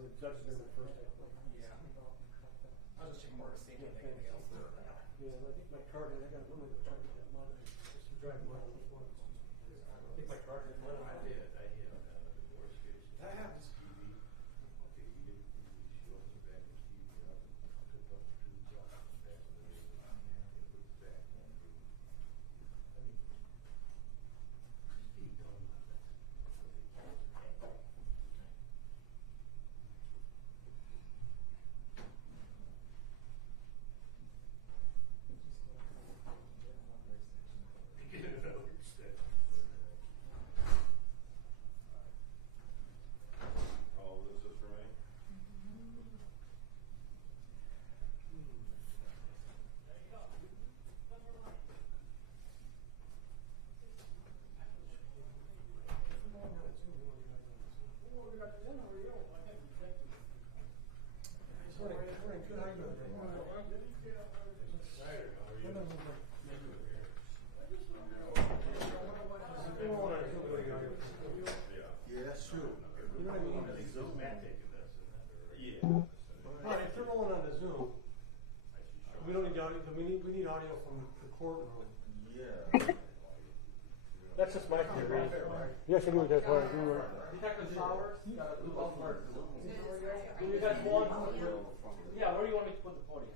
So the judge is there the first day. Yeah. I was just checking more to see anything else there. Yeah, I think my card, I got a woman to try to get that money. Just to drive one on this one. I think my card is money. I did a divorce case. That happens. Okay, she wasn't back with Stevie up and took up the two jobs back in the day and put it back on. I mean, just be done with that. Get another step. All this is for me? Yeah, that's true. You know what I mean? I think so. Matt taking this. Yeah. All right, if they're rolling on the Zoom, we don't need audio, we need audio from the courtroom. Yeah. That's just my theory. Yes, I do. That's what I do. Detective Showers, got a blue ball for You got one. Yeah, where do you want me to put the podium?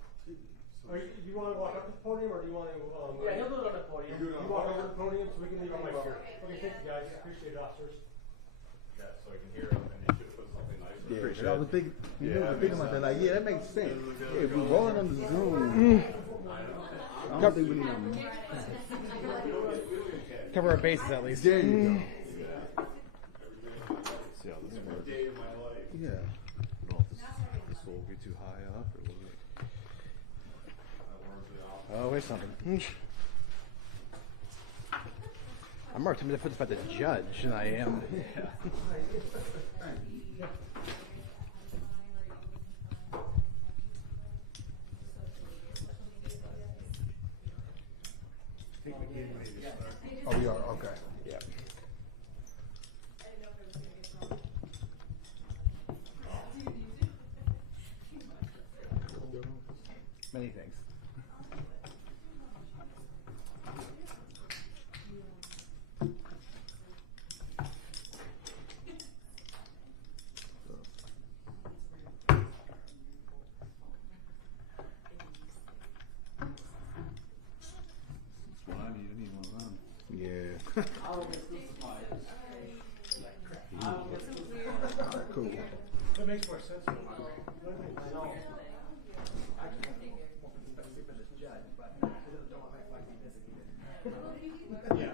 Are you want to walk up to the podium, or do you want to? Yeah, he'll do it on the podium. You walk over to the podium, so we can leave on my chair. Okay, thank you guys. Appreciate it, officers. Yeah, so I can hear him and they should put something nice. Yeah, I was thinking, thinking about that. Like, yeah, that makes sense. Yeah, if we're rolling on the Zoom, I don't think we need them. Cover our bases at least. There you go. See how this works. Day of my life. Yeah. I don't know if this will be too high up or will it? Oh, wait something. I'm more tempted to put this by the judge than I am. Oh, we are? Okay. Yeah. Many things. That's what I need. I need one of them. Yeah. Cool. That makes more sense. Yeah.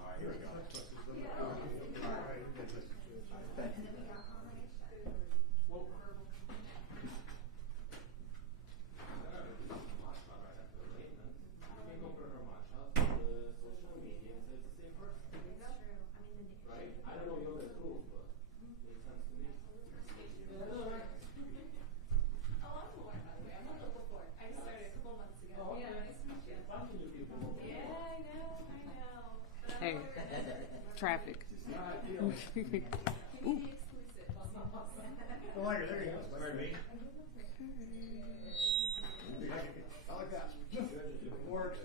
Alright, here we go. Hey, traffic. Ooh. Oh, there you go. Sorry, me. I like that. It works.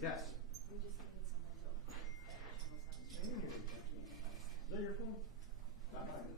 Yes. Is that your phone? Not mine.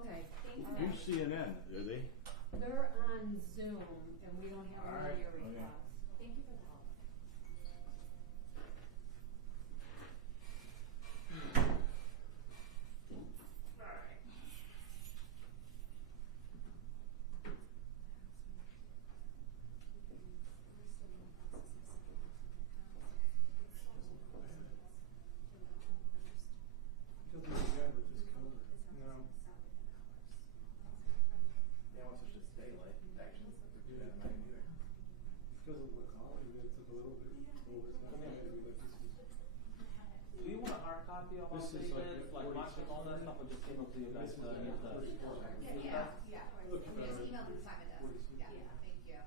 Okay. Who's CNN? Are they? They're on Zoom, and we don't have All right, video okay. requests. Thank you for the help. Feel pretty good with this color. No. Yeah, once it's just daylight, actions would do that at night either. It doesn't look hot, even if it's a little bit, it's not bad, I mean, like this is. Do you want a hard copy of all This these is like bids, like 46. watching all that stuff, or just email to you guys This is so I get the? Yeah. Look, Just email me the time it does. 46. Yeah, thank you.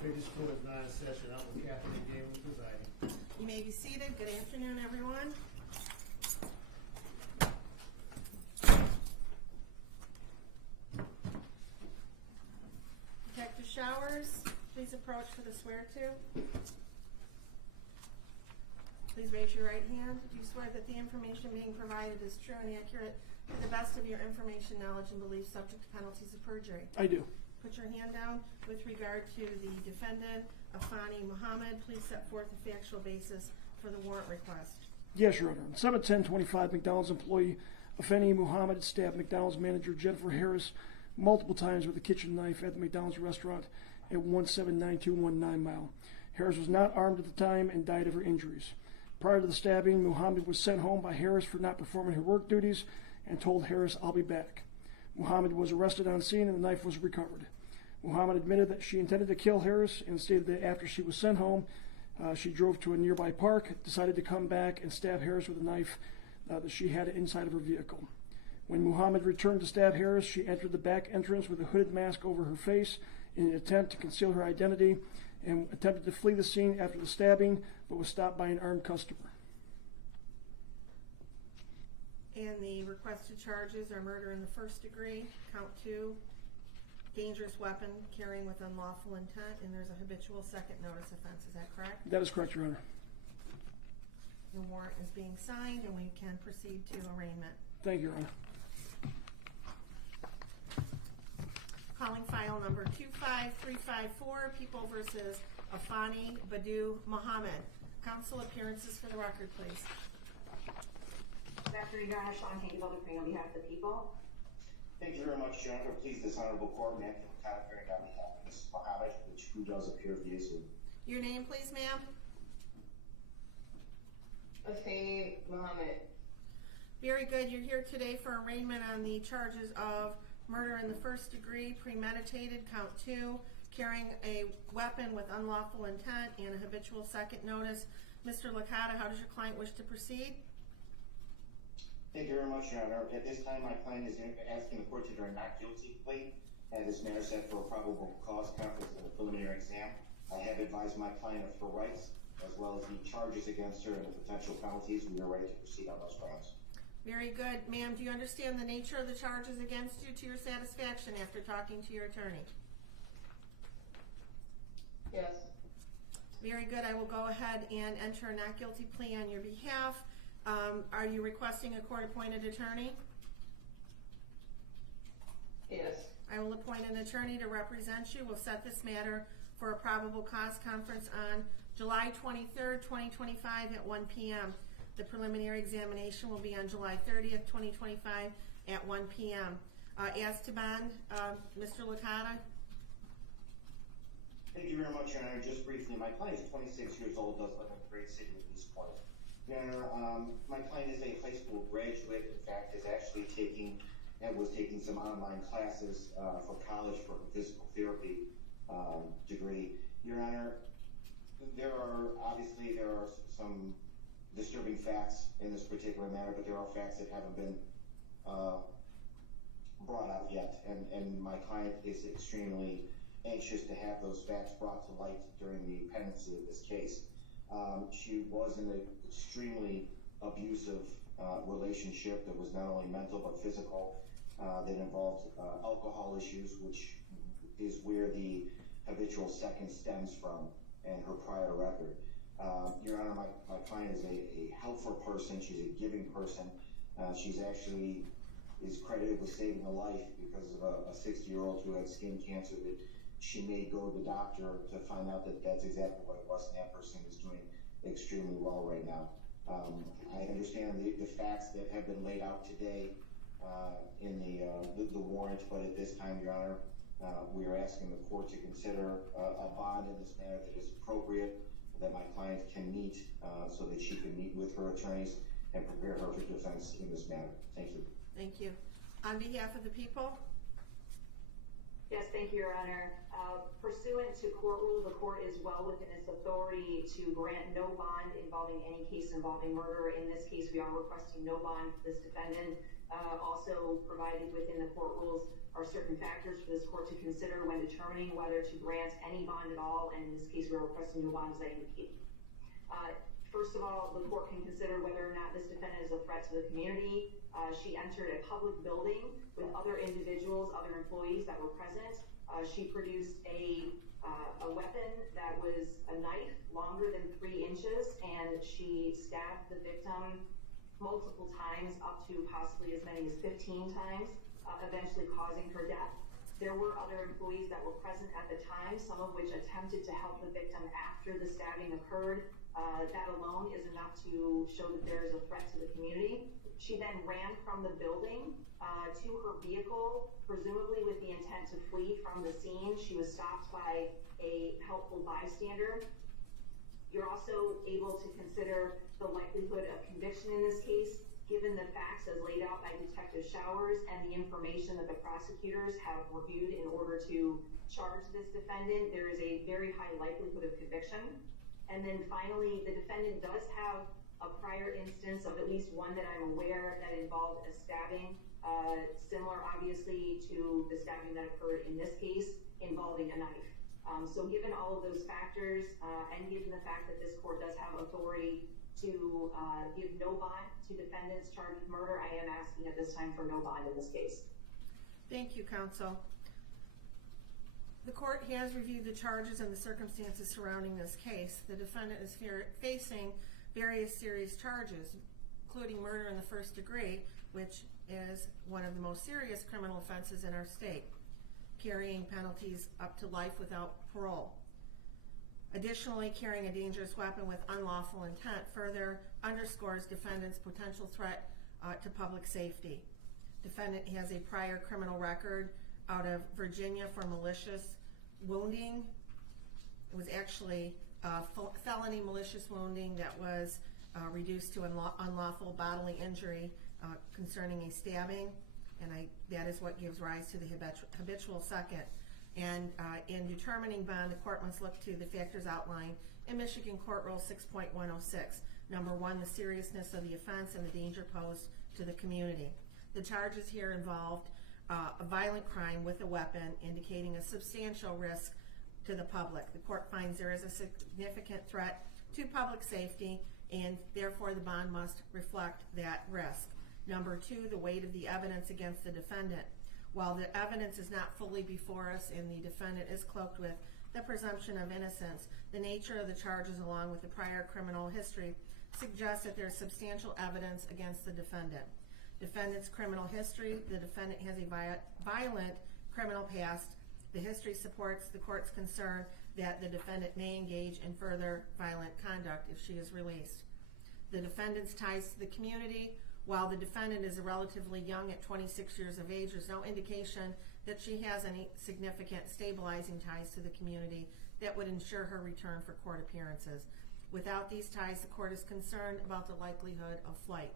Previous court is not in session. Up with Kathleen Galen presiding. You may be seated. Good afternoon, everyone. Detective Showers, please approach for the swear-to. Please raise your right hand. Do you swear that the information being provided is true and accurate to the best of your information, knowledge, and belief, subject to penalties of perjury? I do. Put your hand down. With regard to the defendant, Afani Muhammad, please set forth the factual basis for the warrant request. Yes, Your Honor. On 7/10/25, McDonald's employee Afeni Muhammad stabbed McDonald's manager Jennifer Harris multiple times with a kitchen knife at the McDonald's restaurant at 179219 Mile. Harris was not armed at the time and died of her injuries. Prior to the stabbing, Muhammad was sent home by Harris for not performing her work duties and told Harris, "I'll be back." Muhammad was arrested on scene and the knife was recovered. Muhammad admitted that she intended to kill Harris and stated that after she was sent home, she drove to a nearby park, decided to come back and stab Harris with a knife that she had inside of her vehicle. When Muhammad returned to stab Harris, she entered the back entrance with a hooded mask over her face in an attempt to conceal her identity and attempted to flee the scene after the stabbing, but was stopped by an armed customer. And the requested charges are murder in the first degree, count 2, dangerous weapon carrying with unlawful intent, and there's a habitual second notice offense. Is that correct? That is correct, Your Honor. The warrant is being signed and we can proceed to arraignment. Thank you, Your Honor. Calling file number 25354, People versus Afani Badu Muhammad. Counsel appearances for the record, please. Good afternoon, Your Honor. Sean Haney, public on behalf of the people. Thank you very much, Your Honor. Please, this honorable court, Matthew McConnell, appearing on behalf of Mrs. Muhammad, who does appear via Zoom. Your name, please, ma'am. Afeni Muhammad. Very good. You're here today for arraignment on the charges of murder in the first degree, premeditated, count 2, carrying a weapon with unlawful intent, and a habitual second notice. Mr. Licata, how does your client wish to proceed? Thank you very much, Your Honor. At this time, my client is asking the court to enter a not guilty plea. This matter set for a probable cause conference and a preliminary exam. I have advised my client of her rights, as well as the charges against her and the potential penalties. We are ready to proceed on those grounds. Very good. Ma'am, do you understand the nature of the charges against you to your satisfaction after talking to your attorney? Yes. Very good. I will go ahead and enter a not guilty plea on your behalf. Are you requesting a court-appointed attorney? Yes. I will appoint an attorney to represent you. We'll set this matter for a probable cause conference on July 23rd, 2025 at 1 p.m. The preliminary examination will be on July 30th, 2025 at 1 p.m. As to bond, Mr. Licata. Thank you very much, Your Honor. Just briefly, my client is 26 years old, does live in the great city of East Point. Your Honor, my client is a high school graduate. In fact, is actually was taking some online classes for college for a physical therapy degree. Your Honor, there are some disturbing facts in this particular matter, but there are facts that haven't been brought out yet, and my client is extremely anxious to have those facts brought to light during the pendency of this case. She was in an extremely abusive relationship that was not only mental but physical, that involved alcohol issues, which is where the habitual second stems from, and her prior record. Your Honor, my client is a helpful person. She's a giving person. She's actually is credited with saving a life because of a 60-year-old who had skin cancer that she may go to the doctor to find out that that's exactly what it was, and that person is doing extremely well right now. I understand the facts that have been laid out today in the warrant, but at this time, Your Honor, we are asking the court to consider a bond in this matter that is appropriate, that my client can meet so that she can meet with her attorneys and prepare her for defense in this matter. Thank you. Thank you. On behalf of the people? Yes, thank you, Your Honor. Pursuant to court rule, the court is well within its authority to grant no bond involving any case involving murder. In this case, we are requesting no bond for this defendant. Also provided within the court rules are certain factors for this court to consider when determining whether to grant any bond at all, and in this case, we are requesting no bond as I indicated. First of all, the court can consider whether or not this defendant is a threat to the community. She entered a public building with other individuals, other employees that were present. She produced a a weapon that was a knife longer than 3 inches, and she stabbed the victim multiple times, up to possibly as many as 15 times, eventually causing her death. There were other employees that were present at the time, some of which attempted to help the victim after the stabbing occurred. That alone is enough to show that there is a threat to the community. She then ran from the building to her vehicle, presumably with the intent to flee from the scene. She was stopped by a helpful bystander. You're also able to consider the likelihood of conviction in this case, given the facts as laid out by Detective Showers and the information that the prosecutors have reviewed in order to charge this defendant. There is a very high likelihood of conviction. And then finally, the defendant does have a prior instance of at least one that I'm aware that involved a stabbing, similar obviously to the stabbing that occurred in this case, involving a knife. So given all of those factors, and given the fact that this court does have authority to give no bond to defendants charged with murder, I am asking at this time for no bond in this case. Thank you, counsel. The court has reviewed the charges and the circumstances surrounding this case. The defendant is facing various serious charges, including murder in the first degree, which is one of the most serious criminal offenses in our state, carrying penalties up to life without parole. Additionally, carrying a dangerous weapon with unlawful intent further underscores defendant's potential threat to public safety. Defendant has a prior criminal record out of Virginia for malicious wounding. It was actually felony malicious wounding that was reduced to unlawful bodily injury concerning a stabbing, and that is what gives rise to the habitual second. And in determining bond, the court must look to the factors outlined in Michigan Court Rule 6.106. Number 1, the seriousness of the offense and the danger posed to the community. The charges here involved a violent crime with a weapon, indicating a substantial risk to the public. The court finds there is a significant threat to public safety, and therefore the bond must reflect that risk. Number 2, the weight of the evidence against the defendant. While the evidence is not fully before us and the defendant is cloaked with the presumption of innocence, the nature of the charges along with the prior criminal history suggests that there is substantial evidence against the defendant. Defendant's criminal history: the defendant has a violent criminal past. The history supports the court's concern that the defendant may engage in further violent conduct if she is released. The defendant's ties to the community: while the defendant is relatively young at 26 years of age, there's no indication that she has any significant stabilizing ties to the community that would ensure her return for court appearances. Without these ties, the court is concerned about the likelihood of flight.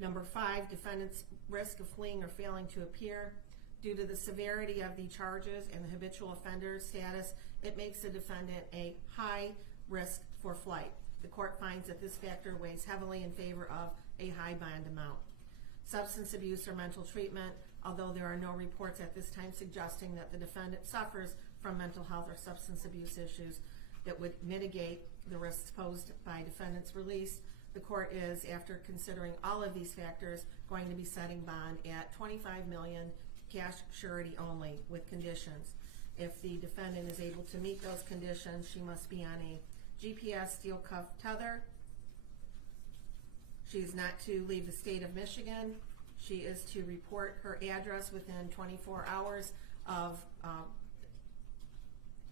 Number 5, defendant's risk of fleeing or failing to appear. Due to the severity of the charges and the habitual offender status, it makes the defendant a high risk for flight. The court finds that this factor weighs heavily in favor of a high bond amount. Substance abuse or mental treatment: although there are no reports at this time suggesting that the defendant suffers from mental health or substance abuse issues that would mitigate the risks posed by defendant's release, the court is, after considering all of these factors, going to be setting bond at $25 million cash surety only with conditions. If the defendant is able to meet those conditions, she must be on a GPS steel cuff tether. She is not to leave the state of Michigan. She is to report her address within 24 hours of,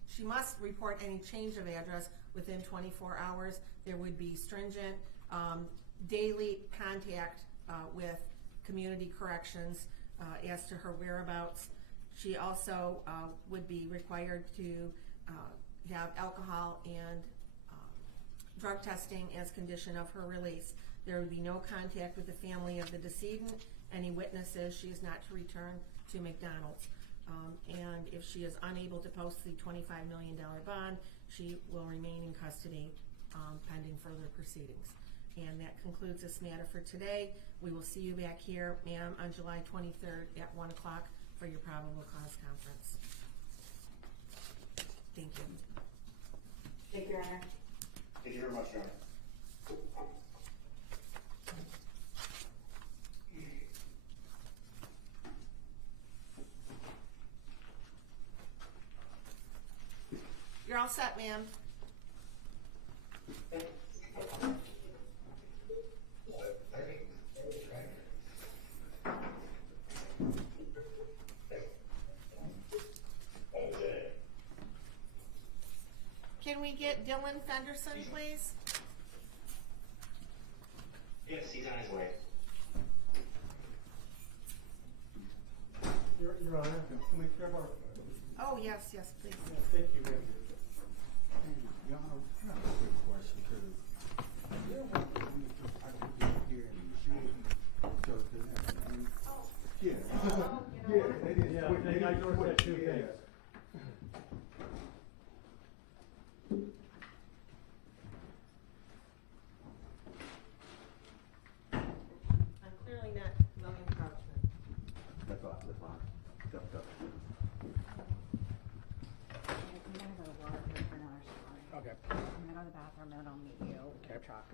she must report any change of address within 24 hours. There would be stringent daily contact with community corrections as to her whereabouts. She also would be required to have alcohol and drug testing as condition of her release. There would be no contact with the family of the decedent. Any witnesses, she is not to return to McDonald's. And if she is unable to post the $25 million bond, she will remain in custody pending further proceedings. And that concludes this matter for today. We will see you back here, ma'am, on July 23rd at 1 o'clock for your probable cause conference. Thank you. Thank you, Your Honor. Thank you very much, Your Honor. You're all set, ma'am. Can we get Dylan Fenderson, please? Yes, he's on his way. Your Honor, can we grab our? Oh, yes, yes, please. Thank you, ma'am. Your Honor, I have a quick question too. I could get here and shoot. So to have, yeah, yeah, they did. Yeah, I noticed that too, thanks. I'm clearly not no encroachment. That's all, that's fine. Yep, yep. I'm gonna go to water for another story. Okay. I'm gonna go to the bathroom and I'll meet you. Okay. Truck.